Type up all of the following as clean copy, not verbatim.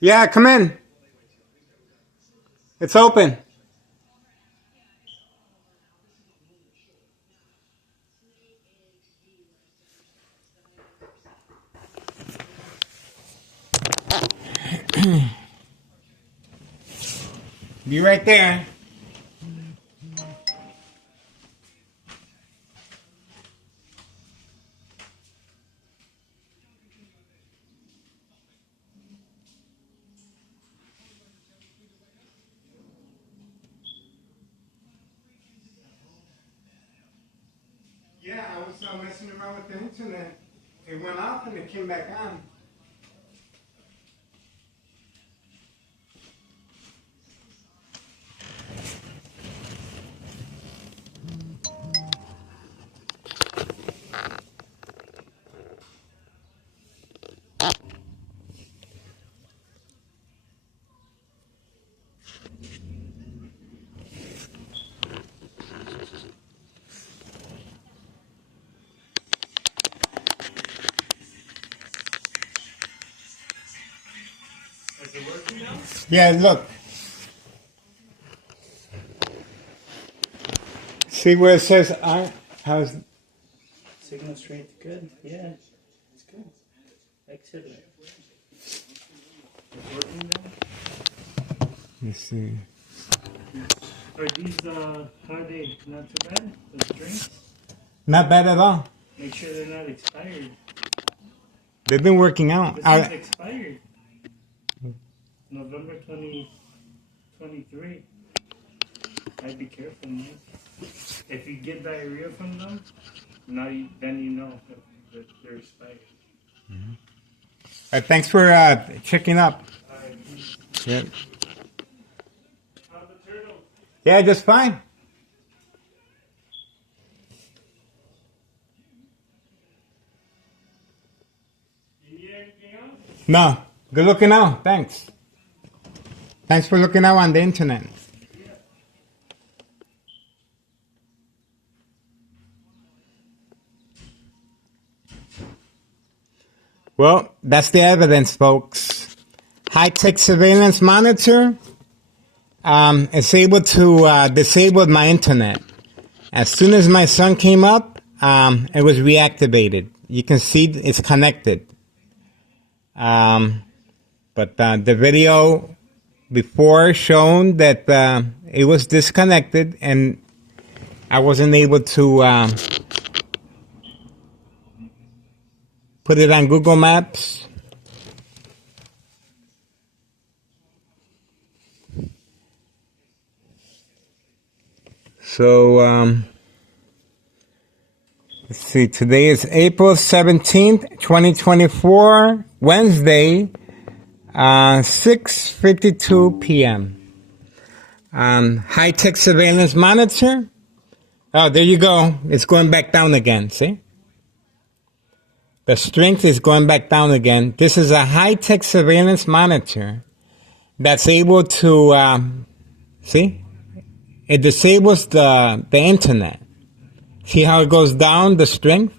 Yeah, come in. It's open. Be right there. Yeah, I was messing around with the internet. It went off and it came back on. Is it working now? Yeah, look. See where it says how's Signal strength good? Yeah, it's good. Exit it. It's working now? let's see. Are these, how are they? Not too bad? The strings? Not bad at all. Make sure they're not expired. They've been working out. This one's expired. November 2023. I'd be careful, man. If you get diarrhea from them, then you know that they're expired. Thanks for checking up. Yeah. How's the turtle? Yeah, just fine. You need anything else? No, good looking out. Thanks. Thanks for looking out on the internet. Well, that's the evidence, folks. High-tech surveillance monitor is able to disable my internet. As soon as my son came up, it was reactivated. You can see it's connected. But the video before shown that it was disconnected and I wasn't able to put it on Google Maps. So, let's see, today is April 17th, 2024, Wednesday, 6:52 p.m. High-tech surveillance monitor. Oh, there you go. It's going back down again, see? The strength is going back down again. This is a high-tech surveillance monitor that's able to, see? It disables the internet. See how it goes down, the strength?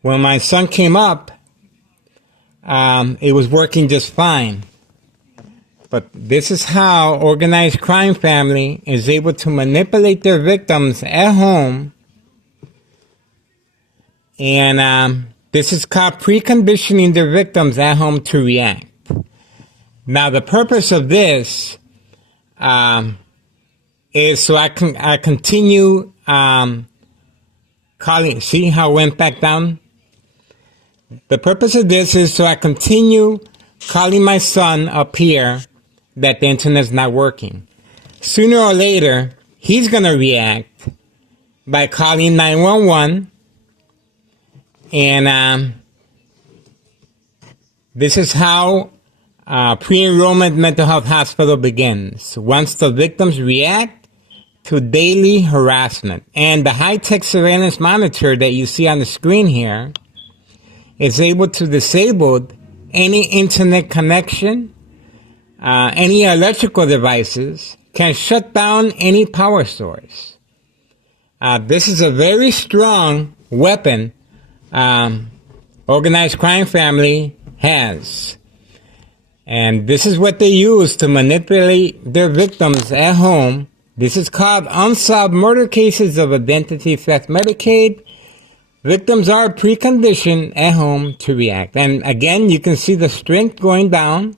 When my son came up, it was working just fine. But this is how organized crime family is able to manipulate their victims at home. And this is called preconditioning their victims at home to react. Now, the purpose of this is so I continue calling. See how it went back down? The purpose of this is so I continue calling my son up here that the internet's not working. Sooner or later, he's going to react by calling 911. And this is how pre-enrollment mental health hospital begins. Once the victims react to daily harassment. And the high-tech surveillance monitor that you see on the screen here is able to disable any internet connection, any electrical devices, can shut down any power source. This is a very strong weapon organized crime family has. And this is what they use to manipulate their victims at home. This is called unsolved murder cases of identity theft Medicaid. Victims are preconditioned at home to react. And again, you can see the strength going down.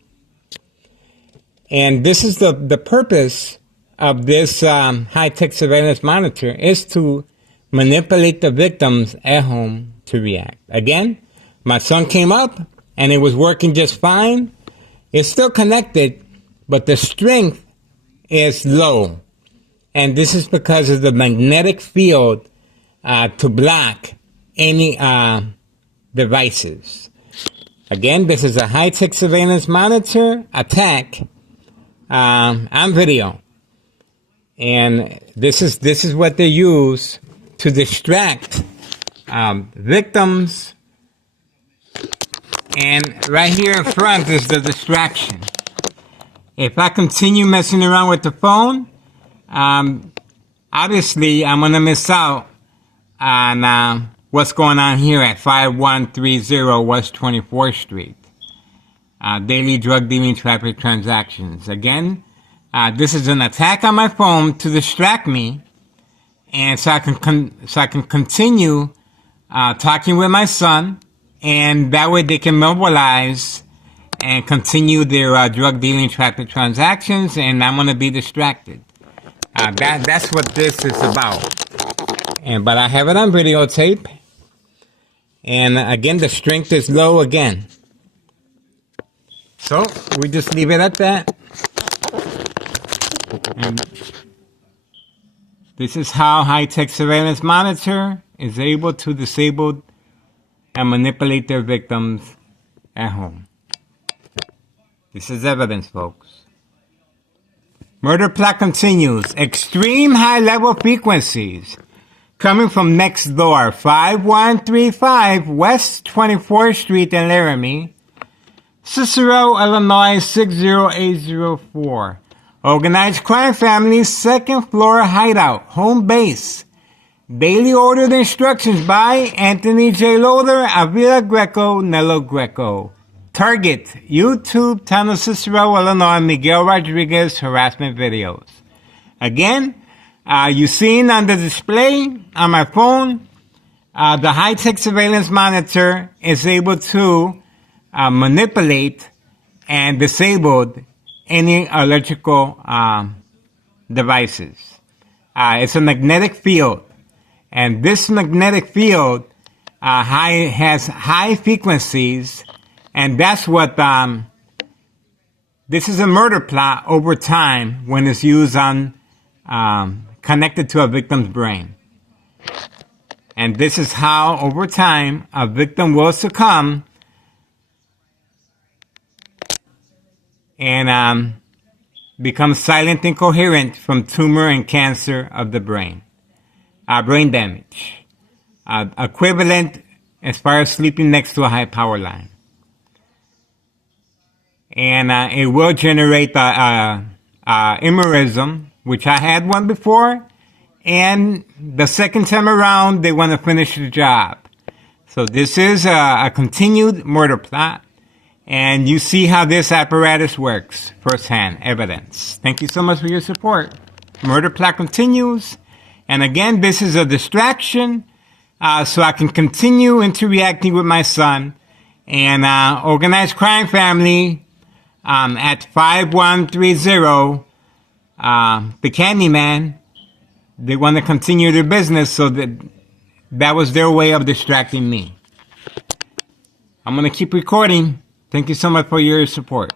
And this is the purpose of this high-tech surveillance monitor, is to manipulate the victims at home to react. Again, my son came up and it was working just fine. It's still connected, but the strength is low. And this is because of the magnetic field to block any devices. Again, this is a high-tech surveillance monitor attack on video. And this is what they use to distract victims. And right here in front is the distraction. If I continue messing around with the phone, obviously I'm going to miss out on what's going on here at 5130 West 24th Street. Daily drug dealing traffic transactions. Again, this is an attack on my phone to distract me, and so I can continue talking with my son, and that way they can mobilize and continue their drug dealing traffic transactions, and I'm going to be distracted. That's what this is about. But I have it on videotape, and again, the strength is low again. So we just leave it at that. And this is how high-tech surveillance monitor is able to disable and manipulate their victims at home. This is evidence, folks. Murder plot continues. Extreme high-level frequencies coming from next door, 5135 West 24th Street in Laramie, Cicero, Illinois 60804. Organized crime family, second floor hideout, home base. Daily ordered instructions by Anthony J. Loader, Avila Greco, Nello Greco. Target, YouTube, Town of Cicero, Illinois, Miguel Rodriguez, harassment videos. Again, you seen on the display on my phone, the high-tech surveillance monitor is able to manipulate and disable any electrical devices. It's a magnetic field, and this magnetic field has high frequencies, and that's what this is a murder plot over time when it's used on connected to a victim's brain. And this is how over time a victim will succumb and become silent and incoherent from tumor and cancer of the brain. Brain damage. Equivalent as far as sleeping next to a high power line. And it will generate aneurysm, which I had one before, and the second time around they want to finish the job. So this is a continued murder plot. And you see how this apparatus works, firsthand evidence. Thank you so much for your support. Murder plot continues. And again, this is a distraction so I can continue interacting with my son. And organized crime family at 5130, the Candyman, they want to continue their business, so that was their way of distracting me. I'm going to keep recording. Thank you so much for your support.